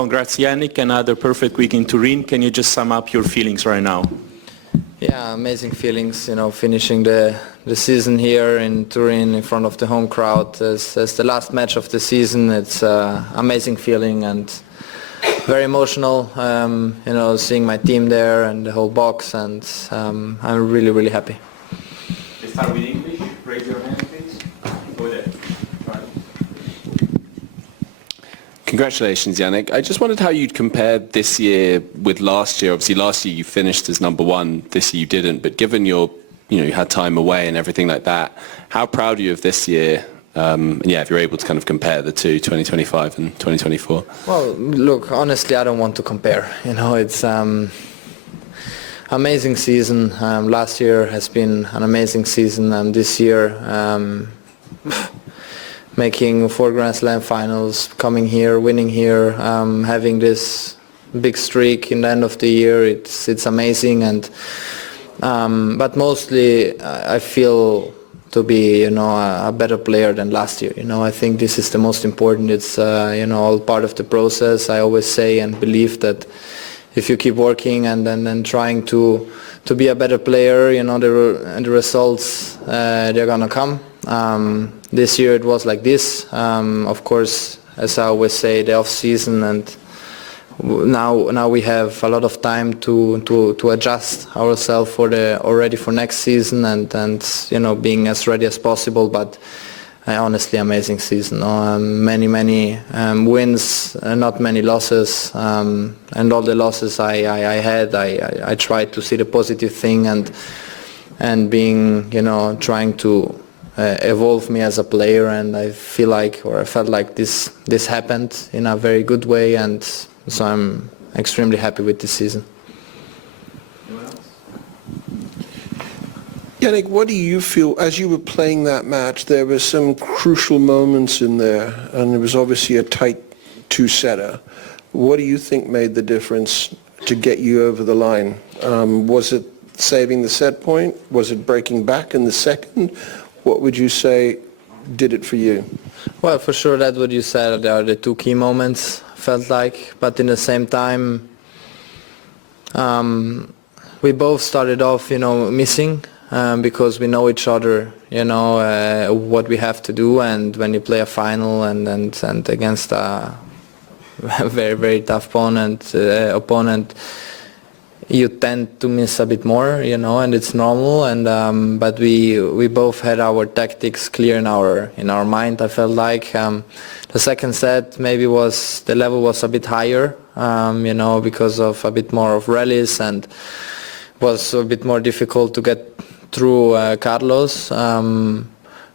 Congrats, Yannick. Another perfect week in Turin. Can you just sum up your feelings right now? Yeah, amazing feelings, finishing the season here in Turin in front of the home crowd as the last match of the season. It's an amazing feeling and very emotional, seeing my team there and the whole box, and I'm really, really happy. Let's start with English. Raise your hand, please. Go there. Congratulations, Yannick. I just wondered how you'd compare this year with last year. Obviously, last year you finished as #1. This year you didn't. But given you had time away and everything like that, how proud are you of this year? If you're able to kind of compare the two, 2025 and 2024. Well, look, honestly, I don't want to compare. It's amazing season. Last year has been an amazing season, and this year. Making 4 Grand Slam finals, coming here, winning here, having this big streak in the end of the year, it's amazing. And but mostly I feel to be a better player than last year. I think this is the most important. It's all part of the process. I always say and believe that if you keep working and then trying to be a better player, the results they're gonna come. This year it was like this. Of course, as I always say, the off season, and now we have a lot of time to adjust ourselves already for next season and being as ready as possible. But honestly, amazing season. Many wins, not many losses, and all the losses I had, I tried to see the positive thing and being trying to evolve me as a player, and I felt like this happened in a very good way, and so I'm extremely happy with this season. Yannick, what do you feel, as you were playing that match, there were some crucial moments in there, and it was obviously a tight two-setter. What do you think made the difference to get you over the line? Was it saving the set point? Was it breaking back in the second? What would you say did it for you? Well, for sure, that's what you said. They are the two key moments, felt like. But in the same time, we both started off, missing because we know each other, what we have to do. And when you play a final and against a very, very tough opponent, you tend to miss a bit more, and it's normal. And but we both had our tactics clear in our mind. I felt like the second set maybe the level was a bit higher, because of a bit more of rallies, and was a bit more difficult to get through Carlos.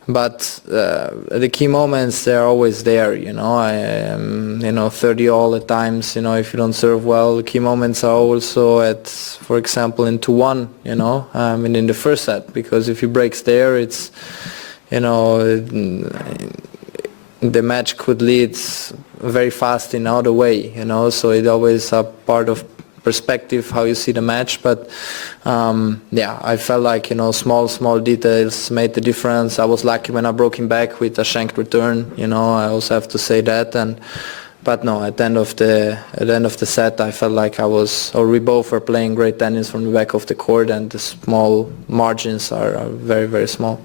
But the key moments, they're always there, 30 all at times, if you don't serve well. The key moments are also for example, in 2-1, and in the first set, because if he breaks there, it's, the match could lead very fast in other way, so it's always a part of perspective how you see the match. But I felt like small details made the difference. I was lucky when I broke him back with a shanked return. I also have to say that. But no, at the end of the set, I felt like we both were playing great tennis from the back of the court, and the small margins are very, very small.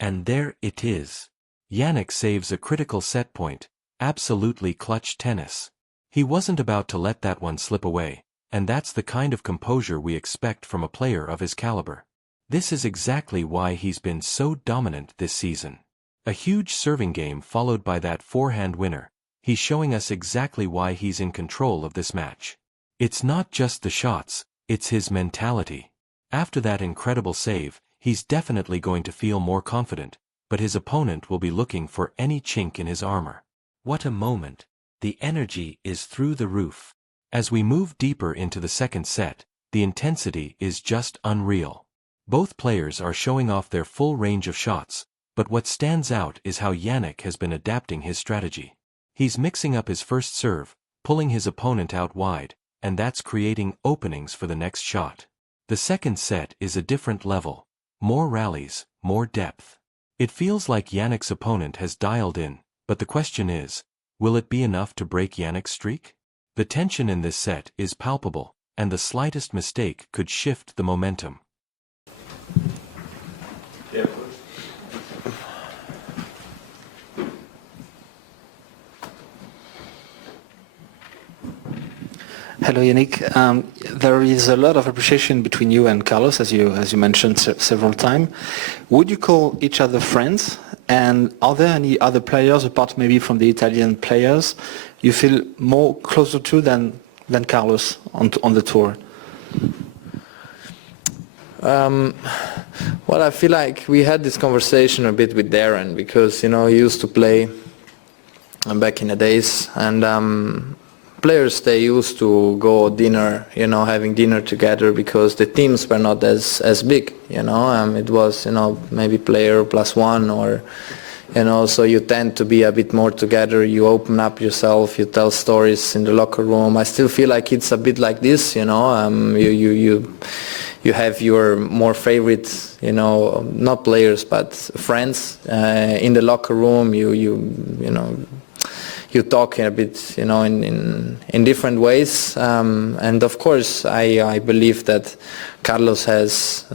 And there it is. Yannick saves a critical set point. Absolutely clutch tennis. He wasn't about to let that one slip away, and that's the kind of composure we expect from a player of his caliber. This is exactly why he's been so dominant this season. A huge serving game followed by that forehand winner. He's showing us exactly why he's in control of this match. It's not just the shots, it's his mentality. After that incredible save, he's definitely going to feel more confident, but his opponent will be looking for any chink in his armor. What a moment. The energy is through the roof. As we move deeper into the second set, the intensity is just unreal. Both players are showing off their full range of shots, but what stands out is how Yannick has been adapting his strategy. He's mixing up his first serve, pulling his opponent out wide, and that's creating openings for the next shot. The second set is a different level. More rallies, more depth. It feels like Yannick's opponent has dialed in, but the question is, Will it be enough to break Yannick's streak? The tension in this set is palpable, and the slightest mistake could shift the momentum. Hello, Yannick. There is a lot of appreciation between you and Carlos, as you mentioned several times. Would you call each other friends? And are there any other players, apart maybe from the Italian players, you feel more closer to than Carlos on the tour? Well, I feel like we had this conversation a bit with Darren because, he used to play back in the days, and players, they used to go dinner, having dinner together because the teams were not as big, it was, maybe player plus one, or, so you tend to be a bit more together, you open up yourself, you tell stories in the locker room. I still feel like it's a bit like this, you have your more favorite, not players but friends in the locker room. You talk a bit, in different ways, and of course I believe that Carlos has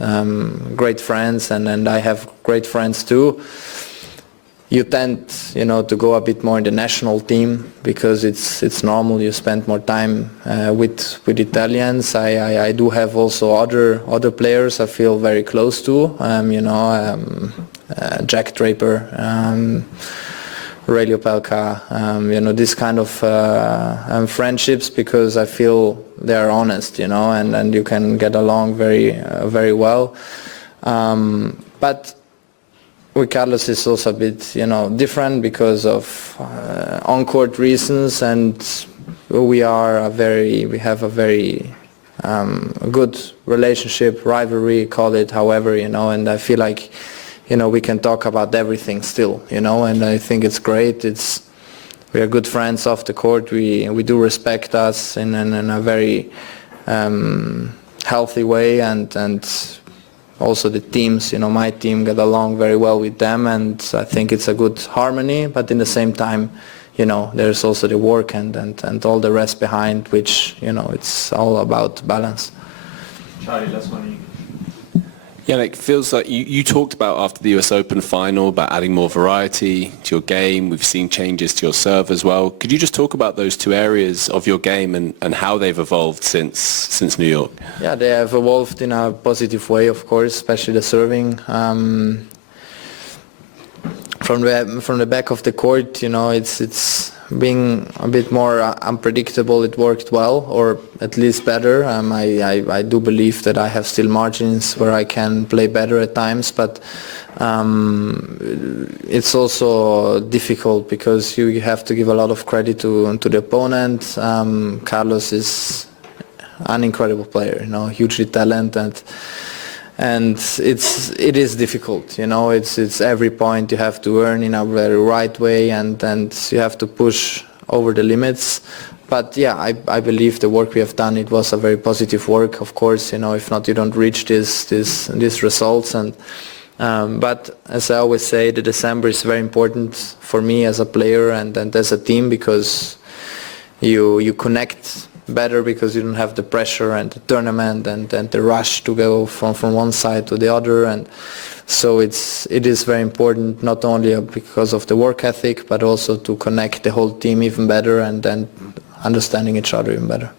great friends, and I have great friends too. You tend, to go a bit more in the national team because it's normal. You spend more time with Italians. I do have also other players I feel very close to. Jack Draper. Radio Pelka, this kind of friendships, because I feel they are honest, and you can get along very well. But with Carlos is also a bit, different because of on-court reasons, and we have a very good relationship, rivalry, call it however, and I feel like we can talk about everything still, and I think it's great. We are good friends off the court. We do respect us in a very healthy way, and also the teams, my team get along very well with them, and I think it's a good harmony. But in the same time, there's also the work and all the rest behind, which it's all about balance. Charlie, last one. Yeah, it feels like you talked about after the US Open final about adding more variety to your game. We've seen changes to your serve as well. Could you just talk about those two areas of your game and how they've evolved since New York? Yeah, they have evolved in a positive way, of course, especially the serving. From the back of the court, it's being a bit more unpredictable. It worked well, or at least better. I do believe that I have still margins where I can play better at times, but it's also difficult because you have to give a lot of credit to the opponent. Carlos is an incredible player, hugely talented. And it is difficult, it's every point you have to earn in a very right way, and you have to push over the limits. But yeah, I believe the work we have done, it was a very positive work. Of course, if not, you don't reach these results. And but as I always say, the December is very important for me as a player and as a team, because you connect better, because you don't have the pressure and the tournament and the rush to go from one side to the other. And so it is very important, not only because of the work ethic, but also to connect the whole team even better and then understanding each other even better.